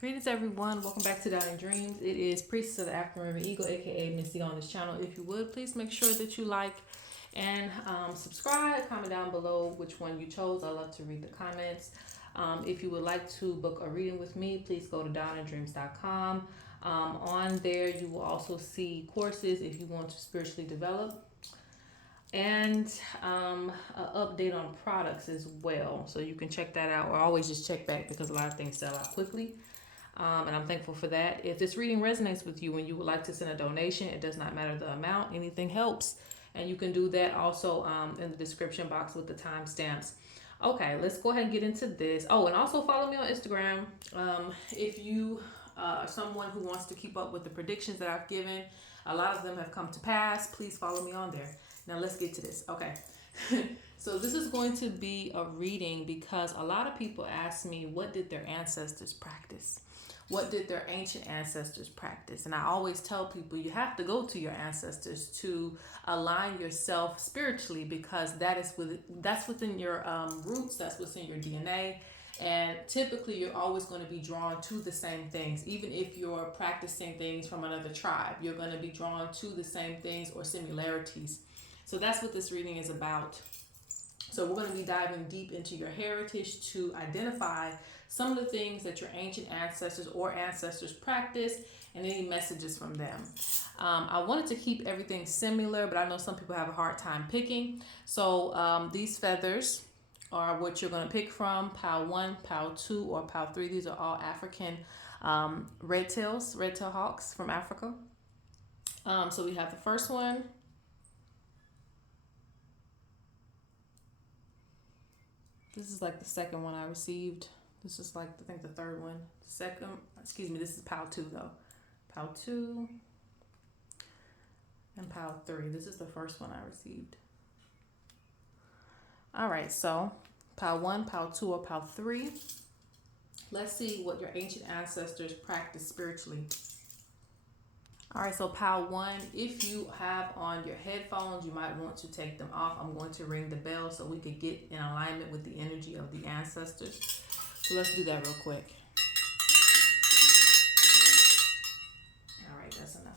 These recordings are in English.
Greetings, everyone. Welcome back to Downing Dreams. It is Priestess of the African River Eagle, aka Ms.Z, on this channel. If you would, please make sure that you like and subscribe. Comment down below which one you chose. I love to read the comments. If you would like to book a reading with me, please go to downingdreams.com. On there, you will also see courses if you want to spiritually develop, and an update on products as well. So you can check that out, or always just check back because a lot of things sell out quickly. And I'm thankful for that. If this reading resonates with you and you would like to send a donation, it does not matter the amount, anything helps. And you can do that also in the description box with the timestamps. Okay, let's go ahead and get into this. Oh, and also follow me on Instagram. If you are someone who wants to keep up with the predictions that I've given, a lot of them have come to pass. Please follow me on there. Now let's get to this. Okay. So this is going to be a reading because a lot of people ask me, what did their ancestors practice? What did their ancient ancestors practice? And I always tell people you have to go to your ancestors to align yourself spiritually, because that's within your roots, that's within your DNA. And typically you're always going to be drawn to the same things. Even if you're practicing things from another tribe, you're going to be drawn to the same things or similarities. So that's what this reading is about. So we're going to be diving deep into your heritage to identify some of the things that your ancient ancestors or ancestors practice and any messages from them. I wanted to keep everything similar, but I know some people have a hard time picking. So these feathers are what you're going to pick from: Pal 1, Pal 2, or Pal 3. These are all African red-tailed hawks from Africa. So we have the first one. This is like the second one I received. This is like, I think, the third one. This is Pal 2 though. Pal 2 and Pal 3. This is the first one I received. All right, so Pal 1, Pal 2, or Pal 3. Let's see what your ancient ancestors practice spiritually. All right, so Pal 1, if you have on your headphones, you might want to take them off. I'm going to ring the bell so we could get in alignment with the energy of the ancestors. So let's do that real quick. All right, that's enough.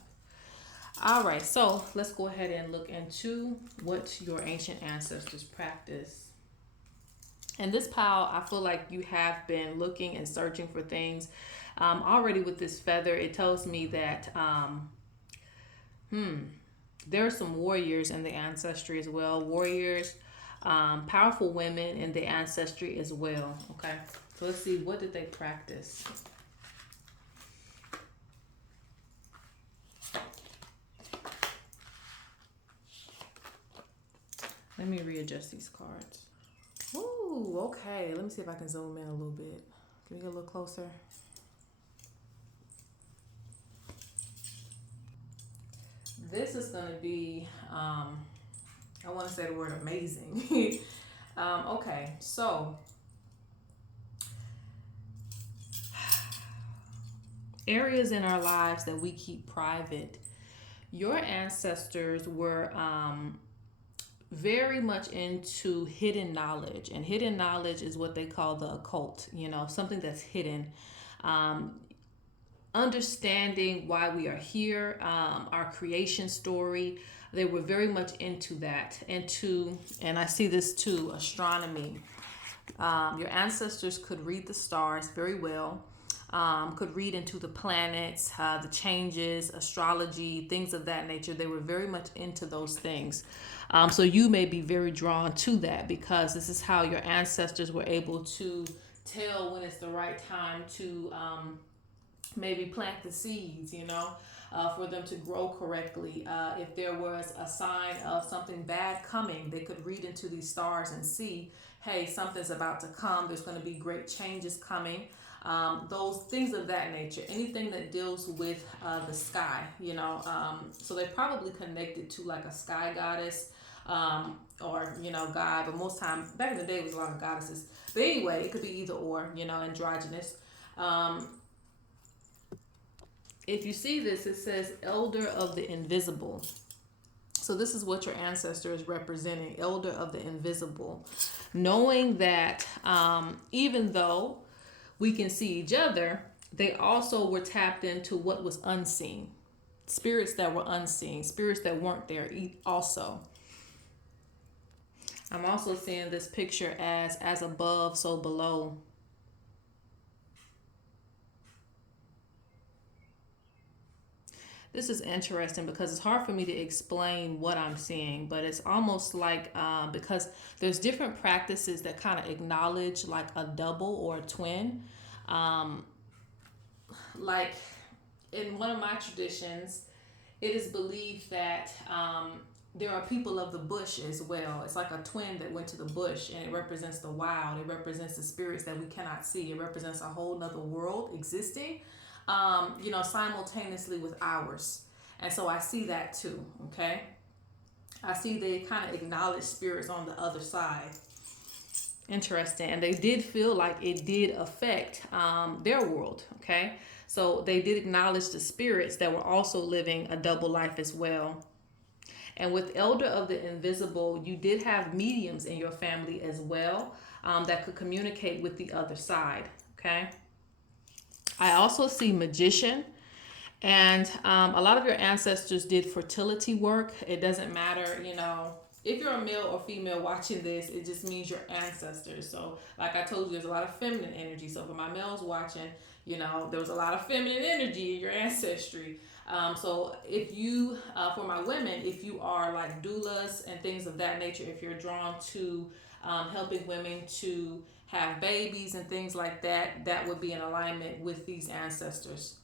All right, so let's go ahead and look into what your ancient ancestors practice. And this pile, I feel like you have been looking and searching for things. Already with this feather, it tells me that there are some warriors in the ancestry as well. Warriors, powerful women in the ancestry as well. Okay, so let's see, what did they practice? Let me readjust these cards. Ooh, okay. Let me see if I can zoom in a little bit. Can we get a little closer? This is going to be, I want to say the word amazing. Okay, so areas in our lives that we keep private. Your ancestors were very much into hidden knowledge, and hidden knowledge is what they call the occult, something that's hidden. Understanding why we are here, our creation story. They were very much into that, and I see this too, astronomy. Your ancestors could read the stars very well, could read into the planets, the changes, astrology, things of that nature. They were very much into those things. So you may be very drawn to that because this is how your ancestors were able to tell when it's the right time to maybe plant the seeds, for them to grow correctly. If there was a sign of something bad coming, they could read into these stars and see, hey, something's about to come. There's going to be great changes coming. Those things of that nature, anything that deals with the sky, so they're probably connected to like a sky goddess, or God, but most time back in the day it was a lot of goddesses. But anyway, it could be either or, androgynous. If you see this, it says elder of the invisible. So this is what your ancestor is representing, elder of the invisible. Knowing that even though we can see each other, They also were tapped into what was unseen, spirits that were unseen, spirits that weren't there also. I'm also seeing this picture as above, so below. This is interesting because it's hard for me to explain what I'm seeing, but it's almost like because there's different practices that kind of acknowledge like a double or a twin. Um, like in one of my traditions, it is believed that there are people of the bush as well. It's like a twin that went to the bush, and it represents the wild. It represents the spirits that we cannot see. It represents a whole nother world existing, simultaneously with ours. And so I see that too. Okay, I see they kind of acknowledge spirits on the other side. Interesting. And they did feel like it did affect their world. Okay. So they did acknowledge the spirits that were also living a double life as well. And with Elder of the Invisible, you did have mediums in your family as well that could communicate with the other side. Okay. I also see Magician. And a lot of your ancestors did fertility work. It doesn't matter, if you're a male or female watching this, it just means your ancestors. So, like I told you, there's a lot of feminine energy. So, for my males watching, there was a lot of feminine energy in your ancestry. So, if you, for my women, if you are like doulas and things of that nature, if you're drawn to helping women to have babies and things like that, that would be in alignment with these ancestors.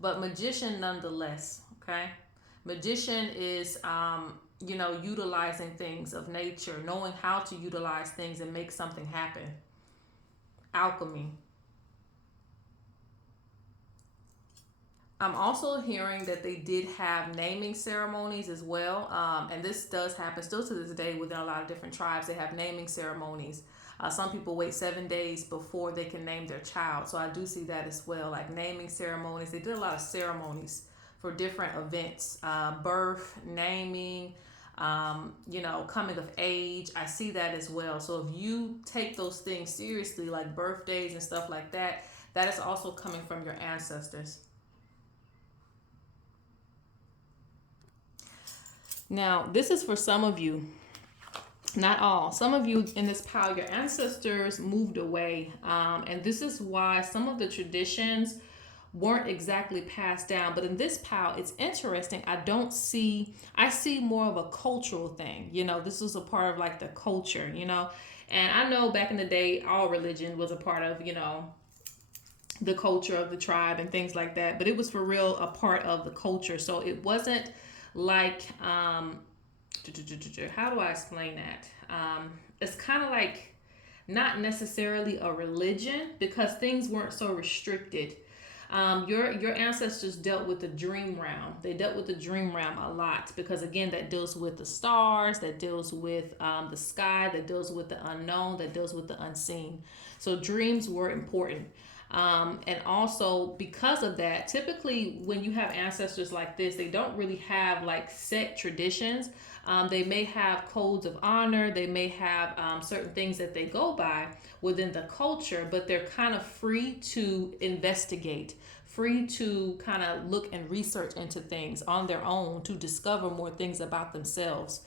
But magician nonetheless, okay? Magician is, utilizing things of nature, knowing how to utilize things and make something happen. Alchemy. I'm also hearing that they did have naming ceremonies as well. And this does happen still to this day within a lot of different tribes. They have naming ceremonies. Some people wait 7 days before they can name their child. So I do see that as well, like naming ceremonies. They did a lot of ceremonies for different events, birth, naming, coming of age. I see that as well. So if you take those things seriously, like birthdays and stuff like that, that is also coming from your ancestors. Now, this is for some of you, not all. Some of you in this pile, your ancestors moved away. And this is why some of the traditions weren't exactly passed down. But in this pile, it's interesting. I see more of a cultural thing. This was a part of like the culture, And I know back in the day, all religion was a part of, the culture of the tribe and things like that. But it was for real a part of the culture. So it wasn't like, how do I explain that? It's kind of like not necessarily a religion because things weren't so restricted. Your ancestors dealt with the dream realm. They dealt with the dream realm a lot because again, that deals with the stars, that deals with the sky, that deals with the unknown, that deals with the unseen. So dreams were important. And also because of that, typically when you have ancestors like this, they don't really have like set traditions. They may have codes of honor. They may have certain things that they go by within the culture, but they're kind of free to investigate, free to kind of look and research into things on their own to discover more things about themselves.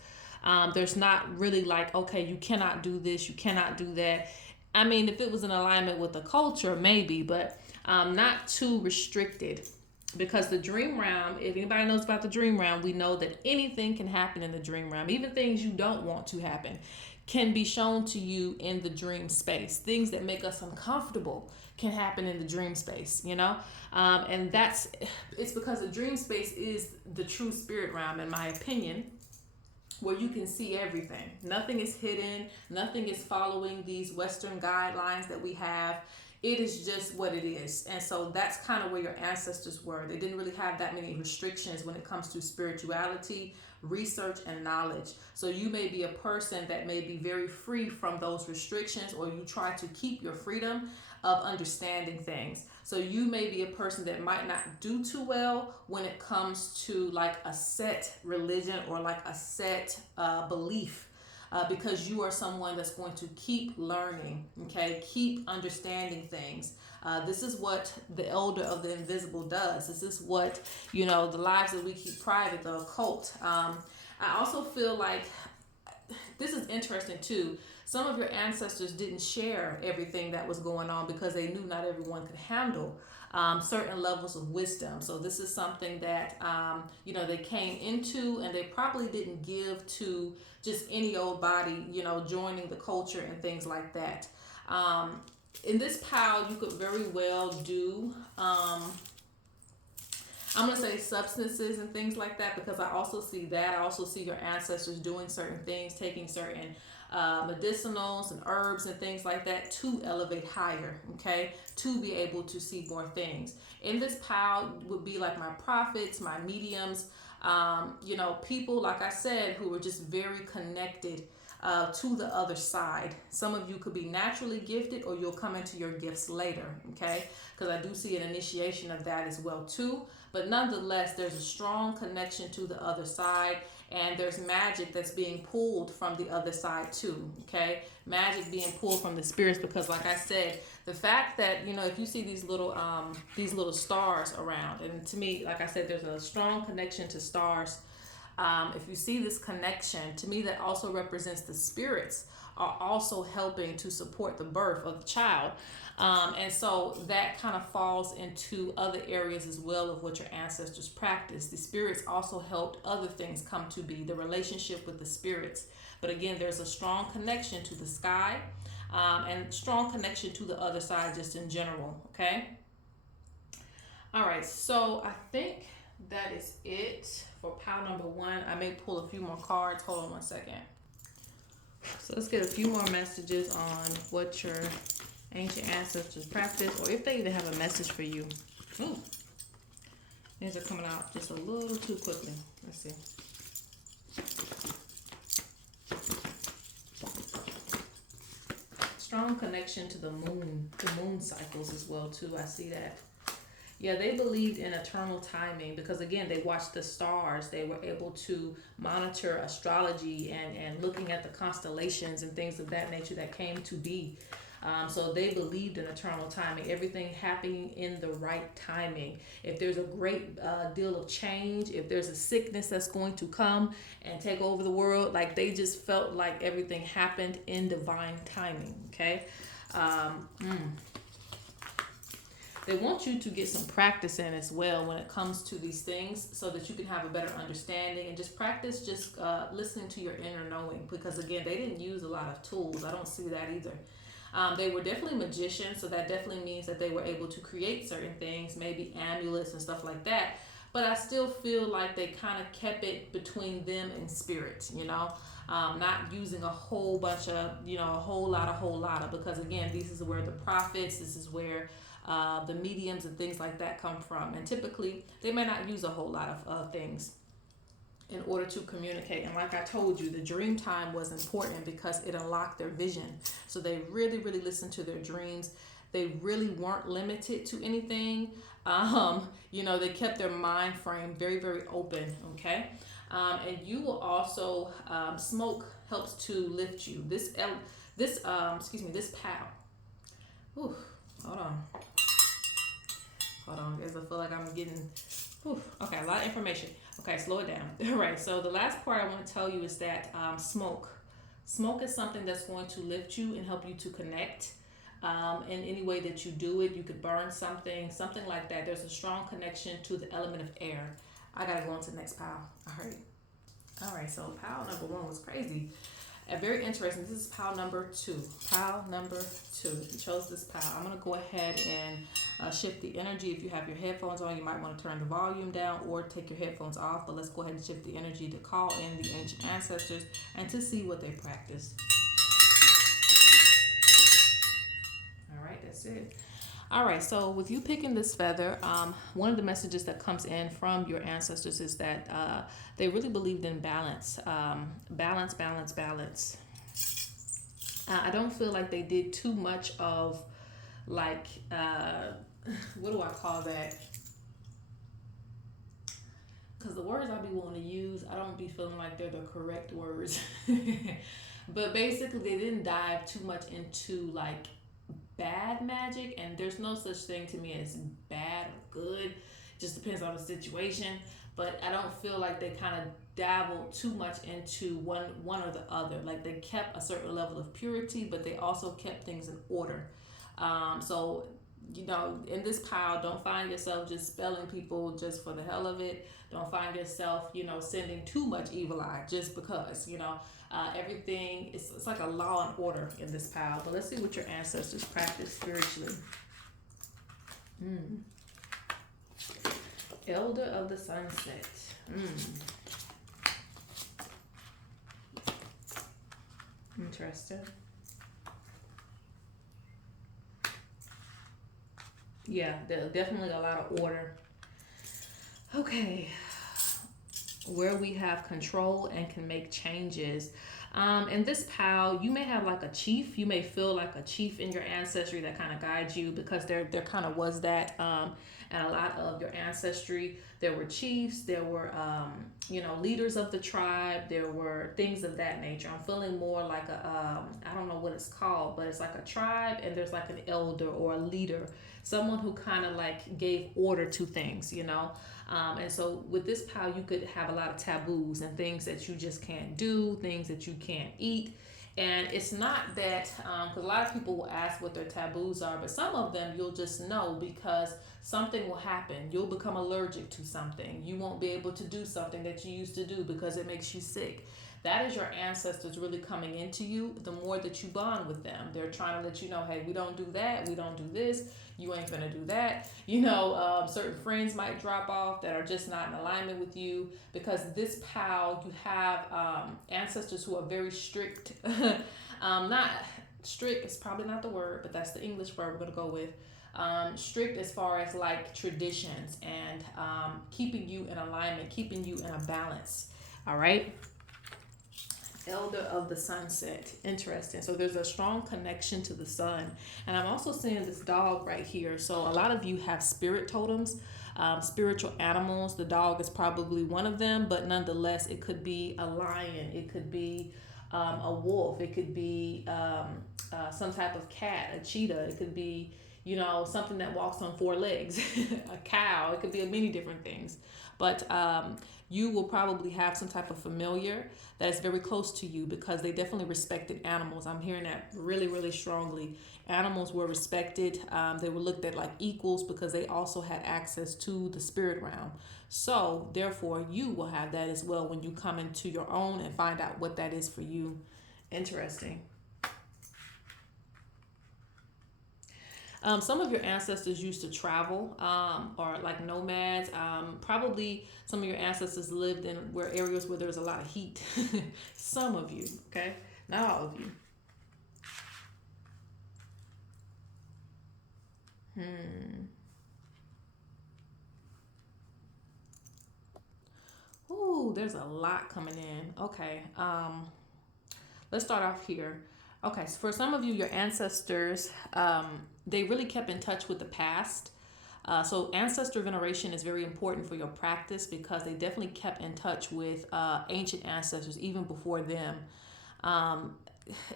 There's not really like, okay, you cannot do this, you cannot do that. I mean, if it was in alignment with the culture, maybe, but not too restricted. Because the dream realm, if anybody knows about the dream realm, we know that anything can happen in the dream realm. Even things you don't want to happen can be shown to you in the dream space. Things that make us uncomfortable can happen in the dream space, and it's because the dream space is the true spirit realm, in my opinion, where you can see everything. Nothing is hidden. Nothing is following these Western guidelines that we have. It is just what it is. And so that's kind of where your ancestors were. They didn't really have that many restrictions when it comes to spirituality, research, and knowledge. So you may be a person that may be very free from those restrictions, or you try to keep your freedom of understanding things. So you may be a person that might not do too well when it comes to like a set religion or like a set belief. because you are someone that's going to keep learning, okay? Keep understanding things. This is what the elder of the invisible does. This is what, the lives that we keep private, the occult. I also feel like this is interesting too. Some of your ancestors didn't share everything that was going on because they knew not everyone could handle certain levels of wisdom. So this is something that they came into, and they probably didn't give to just any old body, joining the culture and things like that. In this pile, you could very well do. I'm going to say substances and things like that, because I also see that. I also see your ancestors doing certain things, taking certain medicinals and herbs and things like that to elevate higher, okay? To be able to see more things. In this pile would be like my prophets, my mediums, people, like I said, who were just very connected to the other side. Some of you could be naturally gifted, or you'll come into your gifts later, okay? Because I do see an initiation of that as well too. But nonetheless, there's a strong connection to the other side, and there's magic that's being pulled from the other side too, okay? Magic being pulled from the spirits, because like I said, the fact that, if you see these little stars around, and to me, like I said, there's a strong connection to stars. If you see this connection, to me, that also represents the spirits are also helping to support the birth of the child. And so that kind of falls into other areas as well of what your ancestors practiced. The spirits also helped other things come to be, the relationship with the spirits. But again, there's a strong connection to the sky, and strong connection to the other side just in general, okay? All right, so I think that is it for pile number 1. I may pull a few more cards. Hold on one second. So let's get a few more messages on what your ancient ancestors practice, or if they even have a message for you. Ooh, things are coming out just a little too quickly. Let's see. Strong connection to the moon cycles as well too. I see that. Yeah, they believed in eternal timing, because again, they watched the stars. They were able to monitor astrology and looking at the constellations and things of that nature that came to be. So they believed in eternal timing, everything happening in the right timing. If there's a great deal of change, if there's a sickness that's going to come and take over the world, like they just felt like everything happened in divine timing, okay? They want you to get some practice in as well when it comes to these things, so that you can have a better understanding, and just practice just listening to your inner knowing, because again, they didn't use a lot of tools. I don't see that either. They were definitely magicians, so that definitely means that they were able to create certain things, maybe amulets and stuff like that. But I still feel like they kind of kept it between them and spirit, not using a whole bunch of, a whole lot of, because again, this is where the prophets, this is where the mediums and things like that come from. And typically, they may not use a whole lot of things in order to communicate. And like I told you, the dream time was important because it unlocked their vision. So they really, really listened to their dreams. They really weren't limited to anything. They kept their mind frame very, very open, okay? And you will also, smoke helps to lift you. This pal. Ooh, hold on, guys. I feel like I'm getting, okay, a lot of information. Okay, slow it down. All right, so the last part I want to tell you is that smoke. Smoke is something that's going to lift you and help you to connect. In any way that you do it, you could burn something like that. There's a strong connection to the element of air. I gotta go on to the next pile. All right, so pile number 1 was crazy. Very interesting. This is pile number 2. Pile number 2. If you chose this pile, I'm going to go ahead and shift the energy. If you have your headphones on, you might want to turn the volume down or take your headphones off. But let's go ahead and shift the energy to call in the ancient ancestors and to see what they practice. All right, that's it. All right, so with you picking this feather, one of the messages that comes in from your ancestors is that they really believed in balance. Balance. I don't feel like they did too much of, like, what do I call that? Because the words I be wanting to use, I don't be feeling like they're the correct words. But basically, they didn't dive too much into like bad magic, and there's no such thing to me as bad or good. Just depends on the situation. But I don't feel like they kind of dabbled too much into one or the other. Like they kept a certain level of purity, but they also kept things in order. So in this pile, don't find yourself just spelling people just for the hell of it. Don't find yourself, sending too much evil eye just because, everything it's like a law and order in this pile. But let's see what your ancestors practice spiritually. Mm. Elder of the Sunset. Interesting. Yeah, there's definitely a lot of order. Okay, where we have control and can make changes. In this pile, you may have like a chief. You may feel like a chief in your ancestry that kind of guides you, because there kind of was that. And a lot of your ancestry, there were chiefs, there were leaders of the tribe, there were things of that nature. I'm feeling more like I don't know what it's called, but it's like a tribe, and there's like an elder or a leader, someone who kind of like gave order to things. And so with this pile, you could have a lot of taboos and things that you just can't do, things that you can't eat. And it's not that, because a lot of people will ask what their taboos are, but some of them you'll just know because something will happen. You'll become allergic to something. You won't be able to do something that you used to do because it makes you sick. That is your ancestors really coming into you. The more that you bond with them, they're trying to let you know, hey, we don't do that, we don't do this, you ain't gonna do that. Certain friends might drop off that are just not in alignment with you, because this pal, you have ancestors who are very strict. Not strict is probably not the word, but that's the English word we're gonna go with. Strict as far as like traditions and keeping you in alignment, keeping you in a balance. All right. Elder of the Sunset. Interesting. So there's a strong connection to the sun. And I'm also seeing this dog right here. So a lot of you have spirit totems, spiritual animals. The dog is probably one of them, but nonetheless, it could be a lion. It could be a wolf. It could be some type of cat, a cheetah. It could be, something that walks on four legs, a cow. It could be many different things. But you will probably have some type of familiar that is very close to you, because they definitely respected animals. I'm hearing that really, really strongly. Animals were respected. They were looked at like equals because they also had access to the spirit realm. So therefore, you will have that as well when you come into your own and find out what that is for you. Interesting. Some of your ancestors used to travel, or like nomads. Probably some of your ancestors lived in areas where there's a lot of heat. Some of you, okay? Not all of you. Ooh, there's a lot coming in. Okay. Let's start off here. Okay, so for some of you, your ancestors, they really kept in touch with the past. So ancestor veneration is very important for your practice, because they definitely kept in touch with ancient ancestors even before them. Um,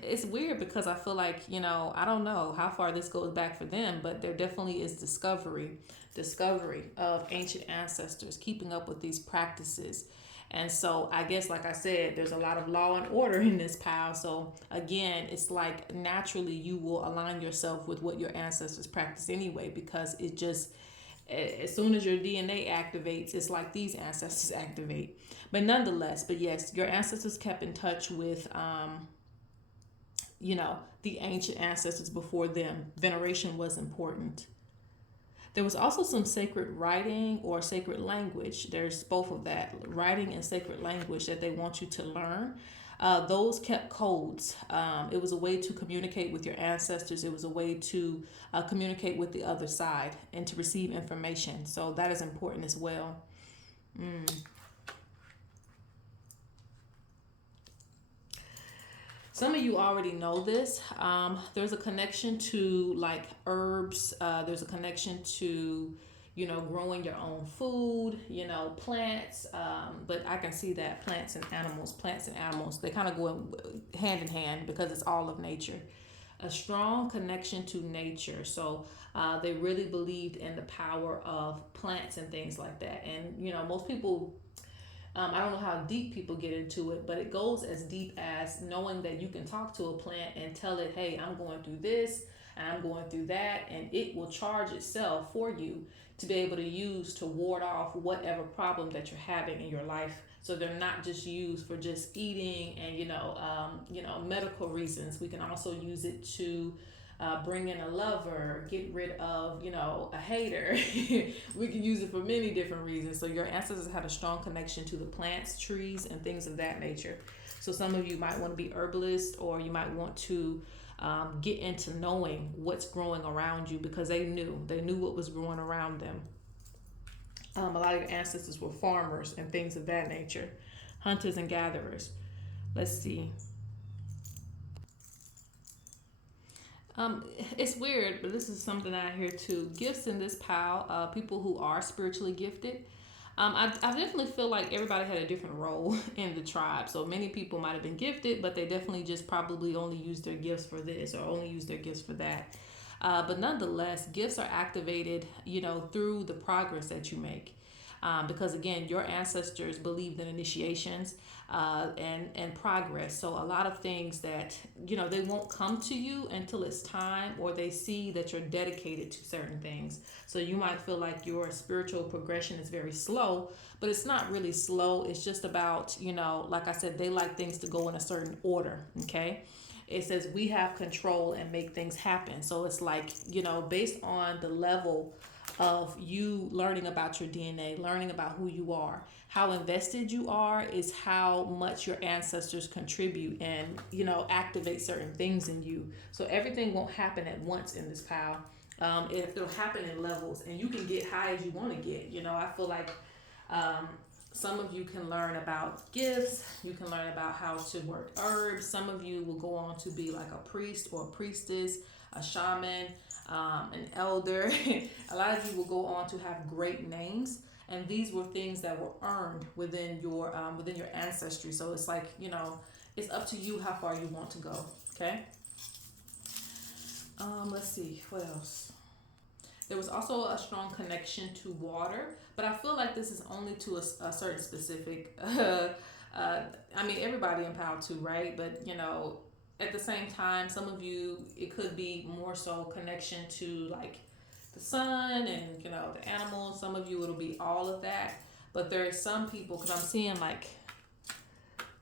it's weird because I feel like, I don't know how far this goes back for them, but there definitely is discovery of ancient ancestors, keeping up with these practices. And so I guess, like I said, there's a lot of law and order in this pile. So again, it's like naturally you will align yourself with what your ancestors practice anyway, because it just, as soon as your DNA activates, it's like these ancestors activate. But nonetheless, but yes, your ancestors kept in touch with, the ancient ancestors before them. Veneration was important. There was also some sacred writing or sacred language. There's both of that, writing and sacred language, that they want you to learn. Those kept codes. It was a way to communicate with your ancestors. It was a way to communicate with the other side and to receive information. So that is important as well. Some of you already know this. There's a connection to like herbs. There's a connection to, growing your own food, plants. But I can see that plants and animals, they kind of go hand in hand because it's all of nature. A strong connection to nature. So they really believed in the power of plants and things like that. And, most people, I don't know how deep people get into it, but it goes as deep as knowing that you can talk to a plant and tell it, hey, I'm going through this and I'm going through that, and it will charge itself for you to be able to use to ward off whatever problem that you're having in your life. So they're not just used for just eating and medical reasons. We can also use it to bring in a lover, get rid of, a hater. We can use it for many different reasons. So your ancestors had a strong connection to the plants, trees, and things of that nature. So some of you might want to be herbalists, or you might want to get into knowing what's growing around you, because they knew what was growing around them. A lot of your ancestors were farmers and things of that nature, hunters and gatherers. Let's see. It's weird, but this is something I hear too. Gifts in this pile, people who are spiritually gifted. I definitely feel like everybody had a different role in the tribe. So many people might have been gifted, but they definitely just probably only used their gifts for this or only used their gifts for that. But nonetheless, gifts are activated, through the progress that you make. Because again, your ancestors believed in initiations and progress. So a lot of things that they won't come to you until it's time, or they see that you're dedicated to certain things. So you might feel like your spiritual progression is very slow, but it's not really slow. It's just about like I said, they like things to go in a certain order. Okay. It says we have control and make things happen. So it's like, based on the level of you learning about your DNA, learning about who you are, how invested you are is how much your ancestors contribute and, activate certain things in you. So everything won't happen at once in this pile. It'll happen in levels, and you can get high as you want to get. I feel like some of you can learn about gifts. You can learn about how to work herbs. Some of you will go on to be like a priest or a priestess, a shaman, an elder. A lot of you will go on to have great names, and these were things that were earned within your ancestry. So it's like it's up to you how far you want to go. Okay. Let's see what else. There was also a strong connection to water, but I feel like this is only to a certain specific. I mean, everybody in POW too, right? But at the same time, some of you, it could be more so connection to like the sun and the animals. Some of you, it'll be all of that. But there are some people, because I'm seeing like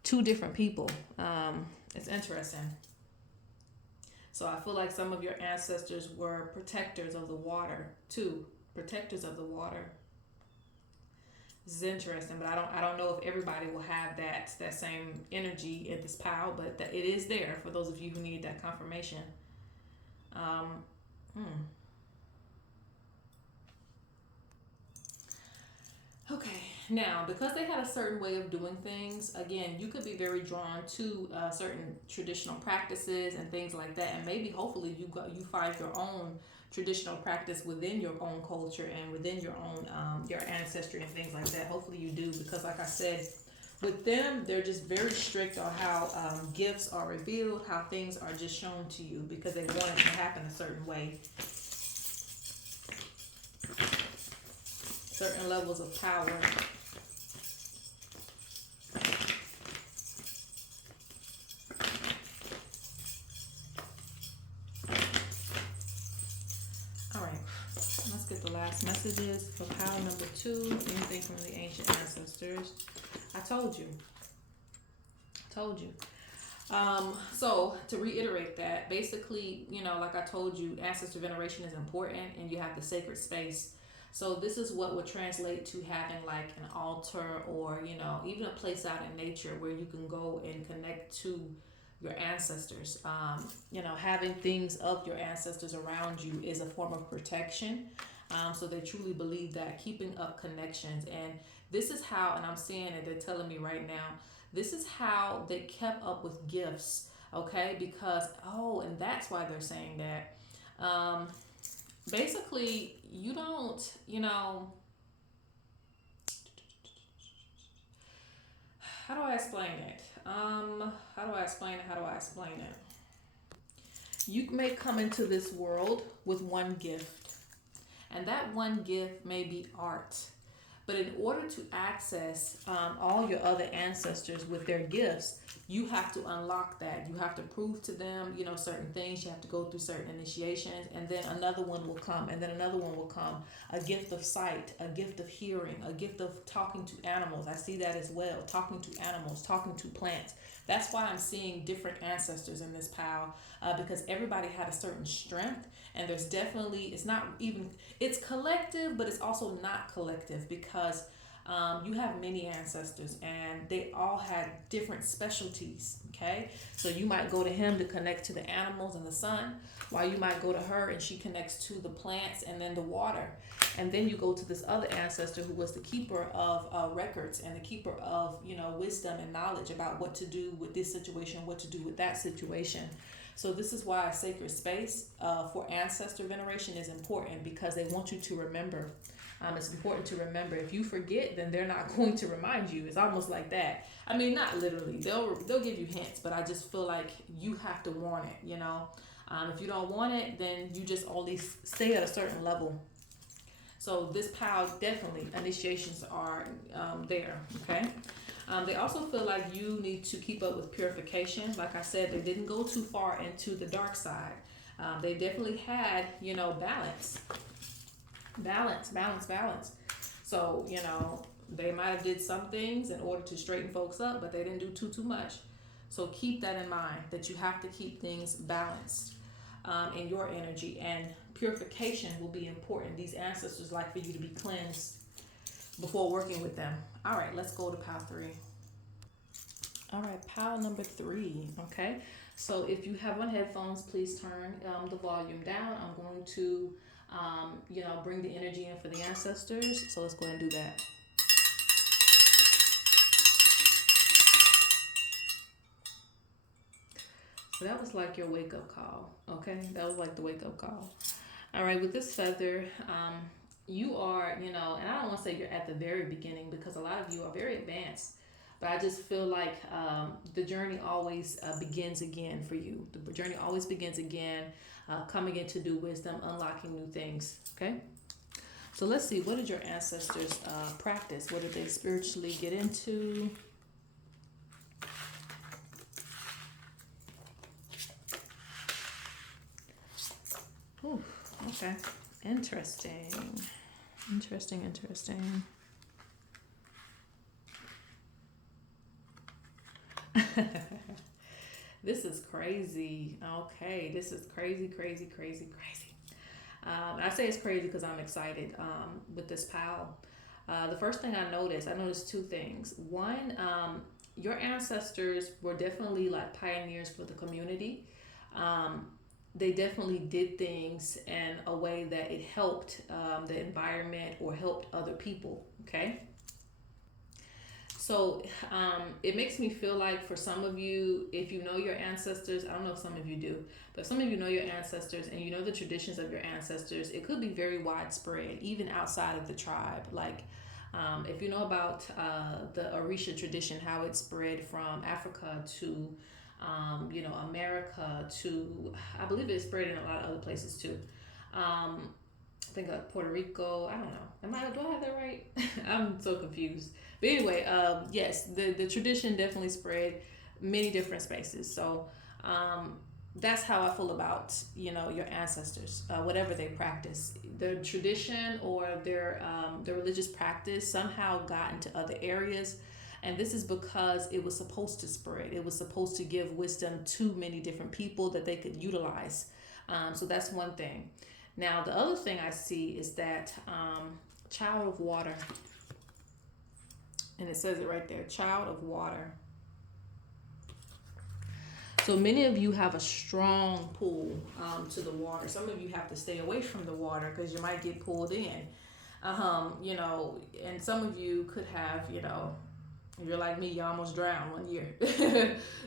two different people. It's interesting. So I feel like some of your ancestors were protectors of the water too, protectors of the water. This is interesting, but I don't know if everybody will have that same energy in this pile, but it is there for those of you who need that confirmation. Um, hmm. Okay, now because they had a certain way of doing things, again, you could be very drawn to certain traditional practices and things like that, and maybe hopefully you find your own traditional practice within your own culture and within your own your ancestry and things like that. Hopefully you do, because like I said, with them, they're just very strict on how gifts are revealed, how things are just shown to you, because they want it to happen a certain way. Certain levels of power. All right, let's get the last messages for pile number 2. Anything from the ancient ancestors. I told you. So to reiterate that, basically, like I told you, ancestor veneration is important, and you have the sacred space. So this is what would translate to having like an altar, or even a place out in nature where you can go and connect to your ancestors. Having things of your ancestors around you is a form of protection. So they truly believe that, keeping up connections. And this is how, and I'm seeing it, they're telling me right now, this is how they kept up with gifts, okay? Because, and that's why they're saying that. basically, you don't, how do I explain it? How do I explain it? How do I explain it? You may come into this world with one gift, and that one gift may be art. But in order to access all your other ancestors with their gifts, you have to unlock that. You have to prove to them, certain things. You have to go through certain initiations, and then another one will come, and then another one will come. A gift of sight, a gift of hearing, a gift of talking to animals. I see that as well. Talking to animals, talking to plants. That's why I'm seeing different ancestors in this pile, because everybody had a certain strength, and there's definitely, it's not even, it's collective, but it's also not collective, because you have many ancestors and they all had different specialties. Okay, so you might go to him to connect to the animals and the sun, while you might go to her and she connects to the plants and then the water. And then you go to this other ancestor who was the keeper of records, and the keeper of wisdom and knowledge about what to do with this situation, what to do with that situation. So this is why a sacred space for ancestor veneration is important, because they want you to remember. It's important to remember. If you forget, then they're not going to remind you. It's almost like that. I mean, not literally. They'll give you hints, but I just feel like you have to want it. If you don't want it, then you just only stay at a certain level. So this pile, definitely initiations are there. Okay. They also feel like you need to keep up with purification. Like I said, they didn't go too far into the dark side. They definitely had, balance. Balance. So, they might have did some things in order to straighten folks up, but they didn't do too much. So keep that in mind, that you have to keep things balanced in your energy, and purification will be important. These ancestors like for you to be cleansed before working with them. All right, let's go to pile 3. All right, pile number 3. Okay, so if you have on headphones, please turn the volume down. I'm going to, bring the energy in for the ancestors. So let's go ahead and do that. So that was like your wake up call. Okay, that was like the wake up call. All right, with this feather, you are, and I don't want to say you're at the very beginning, because a lot of you are very advanced, but I just feel like the journey always begins again for you. The journey always begins again, coming into new wisdom, unlocking new things. Okay, so let's see, what did your ancestors practice? What did they spiritually get into? Ooh, okay, interesting. This is crazy. Okay, this is crazy. I say it's crazy because I'm excited with this pile. The first thing I noticed 2 things. One, your ancestors were definitely like pioneers for the community. They definitely did things in a way that it helped the environment or helped other people. Okay. So it makes me feel like, for some of you, if you know your ancestors, I don't know if some of you do, but some of you know your ancestors and you know the traditions of your ancestors, it could be very widespread, even outside of the tribe. Like if you know about the Ieisha tradition, how it spread from Africa to, America to, I believe it spread in a lot of other places too. I think like Puerto Rico. I don't know. Do I have that right? I'm so confused. But anyway, yes, the tradition definitely spread many different spaces. So that's how I feel about your ancestors, whatever they practice, their tradition or their religious practice somehow got into other areas. And this is because it was supposed to spread. It was supposed to give wisdom to many different people that they could utilize. So that's one thing. Now, the other thing I see is that child of water. And it says it right there, child of water. So many of you have a strong pull to the water. Some of you have to stay away from the water because you might get pulled in. And some of you could have, you're like me, you almost drowned one year.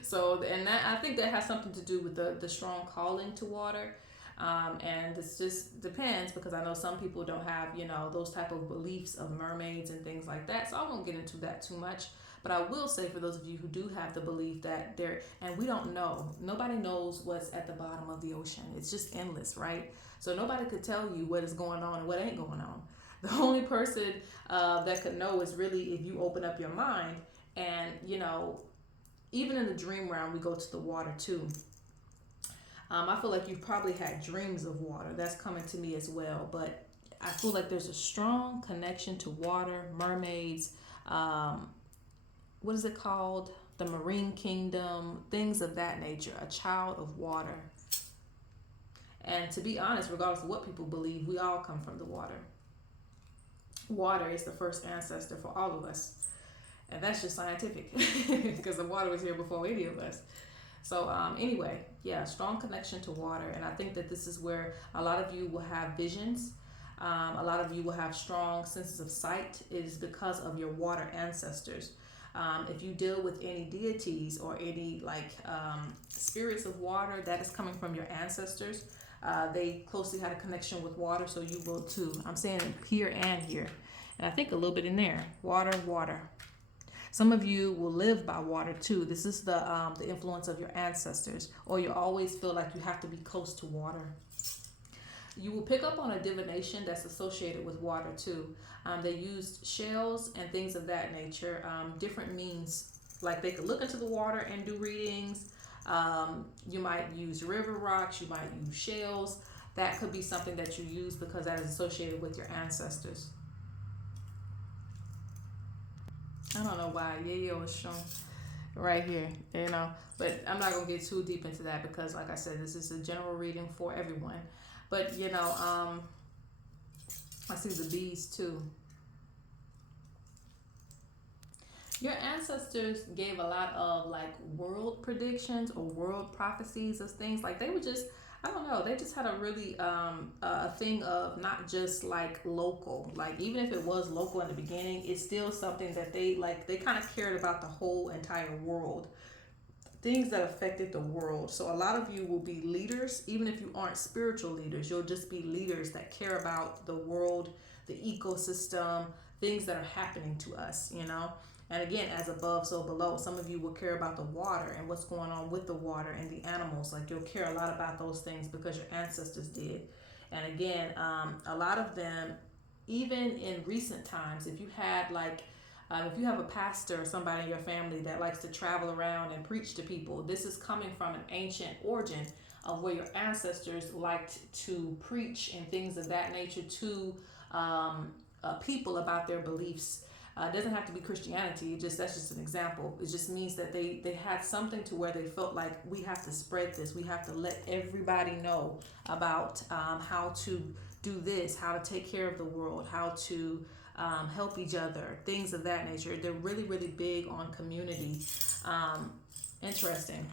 So, and that, I think that has something to do with the strong calling to water. And this just depends, because I know some people don't have, you know, those type of beliefs of mermaids and things like that. So I won't get into that too much. But I will say, for those of you who do have the belief that there, and we don't know, nobody knows what's at the bottom of the ocean. It's just endless, right? So nobody could tell you what is going on and what ain't going on. The only person that could know is really if you open up your mind. And, you know, even in the dream realm, we go to the water too. I feel like you've probably had dreams of water. That's coming to me as well. But I feel like there's a strong connection to water, mermaids, what is it called? The marine kingdom, things of that nature, a child of water. And to be honest, regardless of what people believe, we all come from the water. Water is the first ancestor for all of us. And that's just scientific, because the water was here before any of us. So anyway, yeah, strong connection to water. And I think that this is where a lot of you will have visions. A lot of you will have strong senses of sight. It is because of your water ancestors. If you deal with any deities or any spirits of water, that is coming from your ancestors. They closely had a connection with water, so you will too. I'm saying it here and here. And I think a little bit in there. Water, water. Some of you will live by water too. This is the influence of your ancestors, or you always feel like you have to be close to water. You will pick up on a divination that's associated with water too. They used shells and things of that nature, different means. Like they could look into the water and do readings. You might use river rocks, you might use shells. That could be something that you use because that is associated with your ancestors. I don't know why Yayo is shown right here, you know, but I'm not going to get too deep into that because, like I said, this is a general reading for everyone. But, you know, I see the bees too. Your ancestors gave a lot of like world predictions or world prophecies of things. Like they were just, I don't know, they just had a really a thing of not just like local. Like even if it was local in the beginning, it's still something that they kind of cared about the whole entire world. Things that affected the world. So a lot of you will be leaders, even if you aren't spiritual leaders, you'll just be leaders that care about the world, the ecosystem, things that are happening to us, you know. And again, as above, so below. Some of you will care about the water and what's going on with the water and the animals. Like you'll care a lot about those things because your ancestors did. And again, a lot of them, even in recent times, if you had if you have a pastor or somebody in your family that likes to travel around and preach to people, this is coming from an ancient origin of where your ancestors liked to preach and things of that nature to people about their beliefs. It doesn't have to be Christianity. That's just an example. It just means that they had something to where they felt like we have to spread this. We have to let everybody know about how to do this, how to take care of the world, how to help each other, things of that nature. They're really, really big on community. Interesting.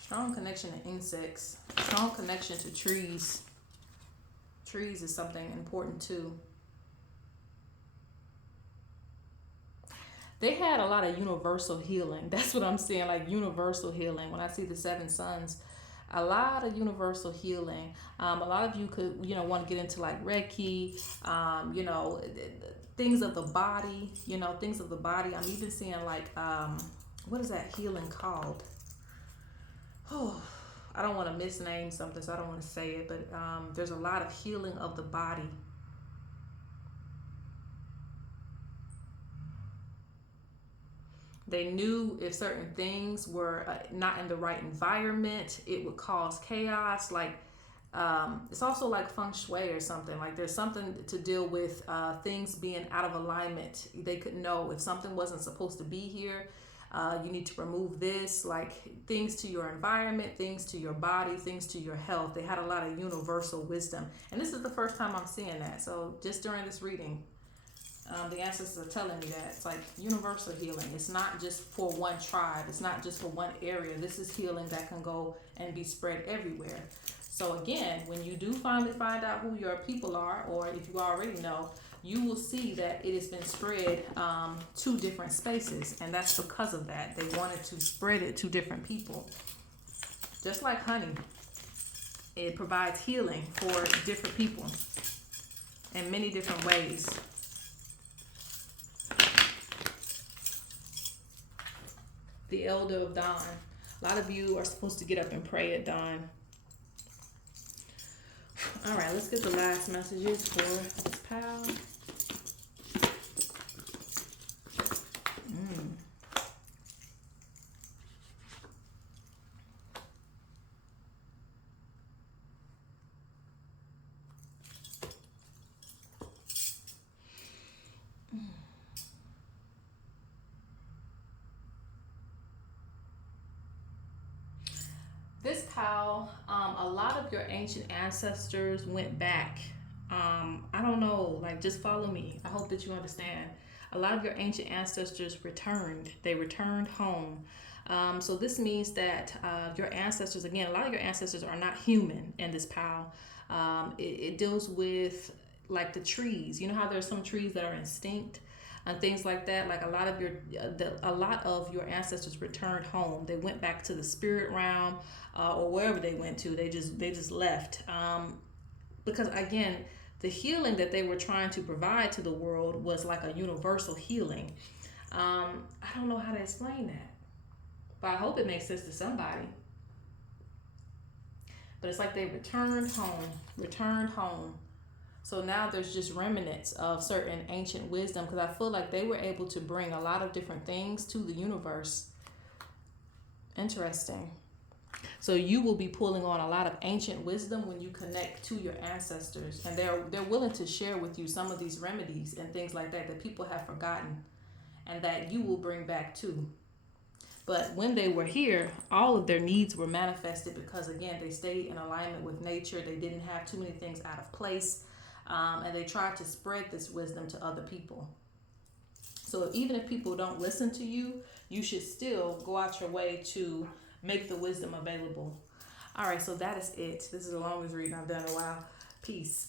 Strong connection to insects. Strong connection to trees. Trees is something important too. They had a lot of universal healing. That's what I'm saying, like universal healing. When I see the seven sons, a lot of universal healing. A lot of you could, want to get into like Reiki, things of the body, things of the body. I'm even seeing like, what is that healing called? Oh, I don't want to misname something, so I don't want to say it, but there's a lot of healing of the body. They knew if certain things were not in the right environment, it would cause chaos. Like it's also like feng shui or something. Like there's something to deal with things being out of alignment. They could know if something wasn't supposed to be here. You need to remove this, like things to your environment, things to your body, things to your health. They had a lot of universal wisdom. And this is the first time I'm seeing that. So just during this reading, the ancestors are telling me that it's like universal healing. It's not just for one tribe. It's not just for one area. This is healing that can go and be spread everywhere. So again, when you do finally find out who your people are, or if you already know, you will see that it has been spread to different spaces, and that's because of that. They wanted to spread it to different people. Just like honey, it provides healing for different people in many different ways. The elder of dawn. A lot of you are supposed to get up and pray at dawn. All right, let's get the last messages for this pal. This pal, a lot of your ancient ancestors went back. I don't know, like, just follow me. I hope that you understand. A lot of your ancient ancestors returned. They returned home. So this means that your ancestors, again, a lot of your ancestors are not human in this pal. It deals with like the trees. You know how there's some trees that are extinct and things like that. Like a lot of your ancestors returned home. They went back to the spirit realm, or wherever they went to. They just left, because again, the healing that they were trying to provide to the world was like a universal healing. I don't know how to explain that, but I hope it makes sense to somebody. But it's like they returned home. So now there's just remnants of certain ancient wisdom, because I feel like they were able to bring a lot of different things to the universe. Interesting. So you will be pulling on a lot of ancient wisdom when you connect to your ancestors, and they're willing to share with you some of these remedies and things like that people have forgotten, and that you will bring back too. But when they were here, all of their needs were manifested because, again, they stayed in alignment with nature. They didn't have too many things out of place, and they tried to spread this wisdom to other people. So even if people don't listen to you, you should still go out your way to make the wisdom available. All right, so that is it. This is the longest reading I've done in a while. Peace.